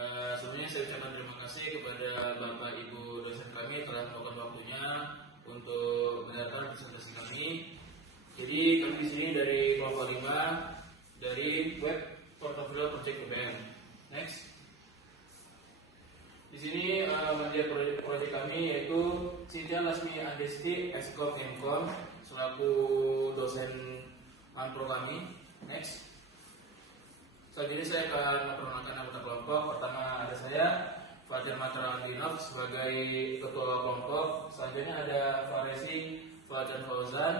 Sebelumnya saya ucapkan terima kasih kepada Bapak Ibu dosen kami telah melakukan waktunya untuk mendengarkan presentasi kami. Jadi kami di sini dari kelompok 5 dari web portfolio project UPM. Next. Di sini manajer proyek kami yaitu Cynthia Lasmi Andesti, Exco Kemkom, selaku dosen Manpro kami. Next. Selanjutnya saya akan memperkenalkan anggota kelompok. Pertama ada saya, Fajar Matra Andinov sebagai ketua kelompok. Selanjutnya ada Faresi Fajar Fauzan,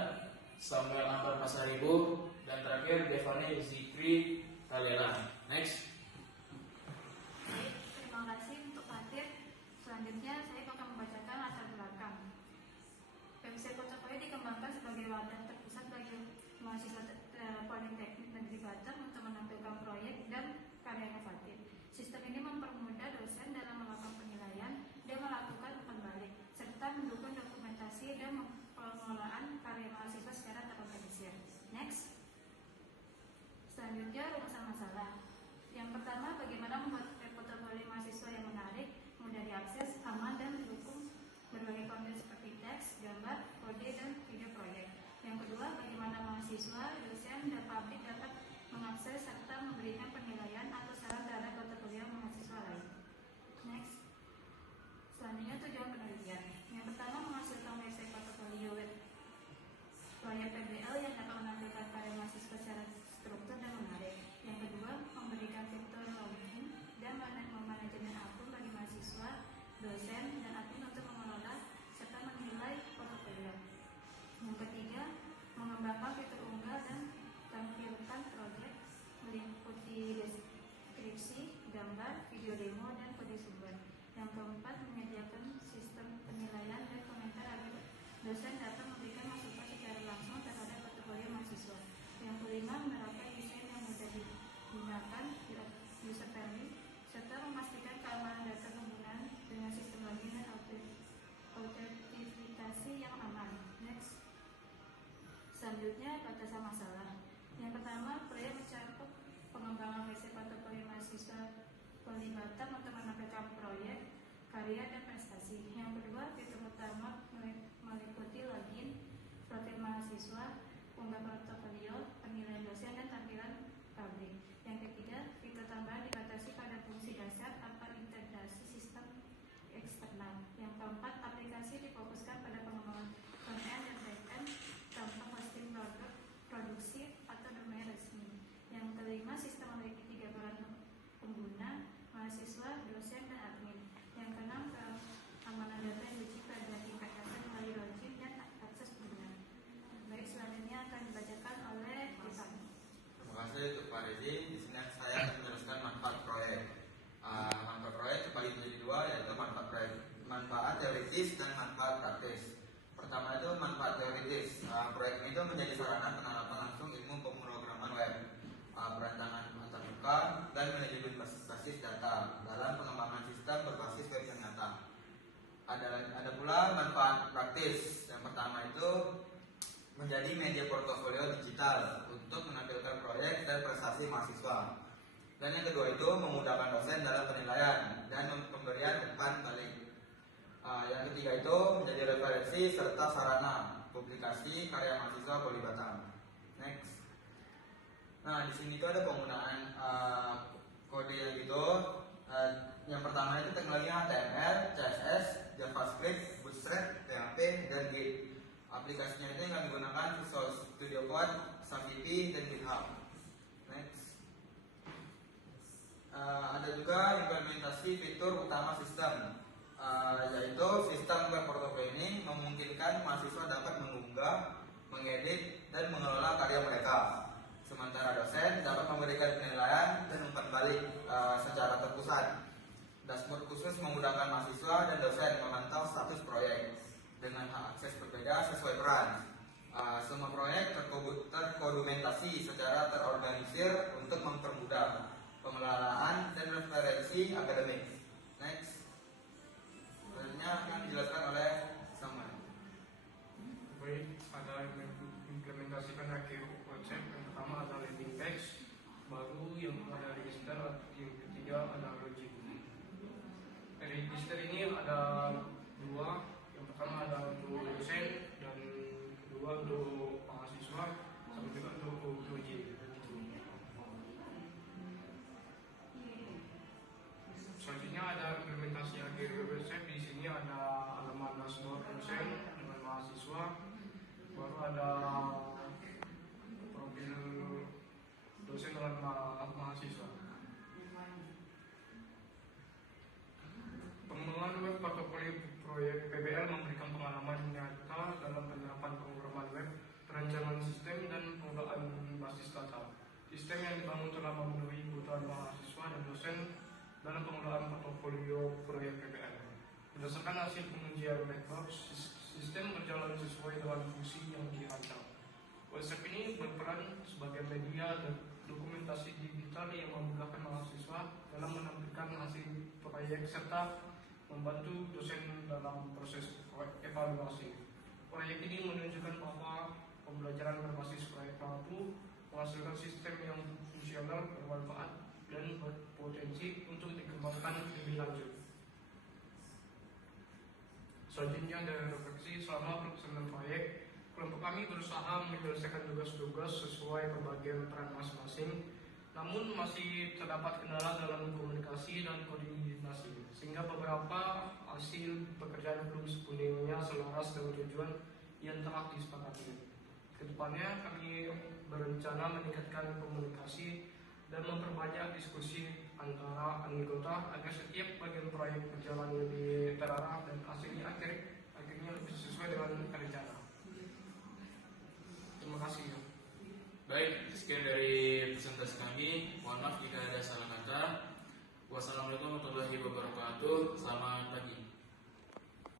Samuel Anwar Pasaribu, dan terakhir Devani Zikri Kalela. Next. Terima kasih untuk hadir. Selanjutnya saya akan membacakan latar belakang. Website portofolio dikembangkan sebagai wadah terpusat bagi mahasiswa Politeknik Negeri Batam untuk menampilkan proyek dan karya inovatif. Sistem ini mempermudah dosen dalam melakukan penilaian dan melakukan umpan balik, serta mendukung dokumentasi dan pengelolaan karya mahasiswa secara terorganisir. Next. Selanjutnya rumusan masalah. Yang pertama, bagaimana membuat portofolio mahasiswa yang menarik, mudah diakses, aman, dan mendukung berbagai konten seperti teks, gambar, kode, dan video proyek. Yang kedua, bagaimana mahasiswa, dosen, dan publik dapat mengakses serta memberikan penilaian atau saran terhadap portofolio mahasiswa lain. Next. Selanjutnya tujuan penelitian. Yang pertama, menghasilkan website portofolio web proyek PBL yang dapat menampilkan karya mahasiswa secara struktur dan menarik. Yang kedua, memberikan fitur login dan manajemen akun bagi mahasiswa, dosen, dan admin untuk mengelola serta menilai portofolio. Yang ketiga, mengembangkan fitur unggah dan tampilkan proyek meliputi deskripsi, gambar, video demo, dan kode sumber. Yang keempat, menyediakan sistem penilaian dan komentar agar dosen dapat memberikan masukan secara langsung terhadap portofolio mahasiswa. Yang kelima, menerapkan desain yang mudah digunakan, user friendly, serta memastikan keamanan data penggunaan dengan sistem login dan autentifikasi yang aman. Next. Selanjutnya, batasan masalah. Yang pertama, proyek mencakup pengembangan website portofolio mahasiswa Poli Batam untuk menampilkan proyek, karya, dan prestasi. Yang kedua, fitur utama meliputi login, profil mahasiswa, unggah portofolio, penilaian dosen, dan tampilan publik. Yang ketiga, fitur tambahan dibatasi pada fungsi dasar atau integrasi sistem eksternal. Yang keempat, aplikasi difokuskan pada pengembangan front-end dan back-end tanpa hosting produksi atau domain resmi. Yang kelima, sistem memiliki 3 peran pengguna, mahasiswa, dosen, dan admin. Yang keenam, keamanan data yang diuji pada tingkat dasar melalui login dan akses pengguna. Baik, selanjutnya akan dibacakan oleh Ivan. Terima kasih untuk Pak Rezi. Di sini saya akan menjelaskan manfaat proyek. Manfaat proyek terbagi menjadi dua, yaitu manfaat teoritis dan manfaat praktis. Pertama itu manfaat teoritis. Proyek itu menjadi sarana penerapan langsung ilmu pemrograman web, perancangan antarmuka, dan manajemen basis data dalam pengembangan sistem berbasis web yang nyata. Ada pula manfaat praktis. Yang pertama itu menjadi media portofolio digital untuk menampilkan proyek dan prestasi mahasiswa. Dan yang kedua itu memudahkan dosen dalam penilaian dan pemberian umpan balik. Yang ketiga itu menjadi referensi serta sarana publikasi karya mahasiswa Poli Batam. Next. Nah, di sini itu ada penggunaan kode yang gitu. Yang pertama itu teknologi HTML, CSS, JavaScript, Bootstrap, PHP, dan Git. Aplikasinya itu yang kami gunakan Visual Studio Code, SAMPP, dan GitHub. Next. Ada juga implementasi fitur utama sistem, yaitu sistem web portofolio ini memungkinkan mahasiswa dapat mengunggah, mengedit, dan mengelola karya mereka. Sementara dosen dapat memberikan penilaian dan umpan balik secara terpusat. Dashboard khusus memudahkan mahasiswa dan dosen memantau status proyek dengan hak akses berbeda sesuai peran. Semua proyek terdokumentasi secara terorganisir untuk mempermudah pengelolaan dan referensi akademik. Next. Selanjutnya akan dijelaskan oleh Samuel. Baik, ada implementasikan akhir konsep. Yang pertama ada landing page, baru yang ada register, yang ketiga ada login. sistem yang dibangun telah memenuhi kebutuhan mahasiswa dan dosen dalam pengelolaan portofolio proyek PPL. Berdasarkan hasil pengujian black box, sistem berjalan sesuai dengan fungsi yang dirancang. Konsep ini berperan sebagai media dan dokumentasi digital yang memudahkan mahasiswa dalam menampilkan hasil proyek serta membantu dosen dalam proses evaluasi. Proyek ini menunjukkan bahwa pembelajaran berbasis proyek mampu menghasilkan sistem yang fungsional, bermanfaat, dan berpotensi untuk dikembangkan lebih lanjut. Selanjutnya ada refleksi selama pelaksanaan proyek. Kelompok kami berusaha menyelesaikan tugas-tugas sesuai pembagian peran masing-masing, namun masih terdapat kendala dalam komunikasi dan koordinasi, sehingga beberapa hasil pekerjaan belum sepenuhnya selaras dengan tujuan yang telah disepakati. Kedepannya kami berencana meningkatkan komunikasi dan memperbanyak diskusi antara anggota agar setiap bagian proyek berjalan lebih terarah dan hasilnya akhirnya lebih sesuai dengan rencana. Terima kasih. Baik, sekian dari presentasi kami. Mohon maaf jika ada salah kata. Wassalamualaikum warahmatullahi wabarakatuh. Selamat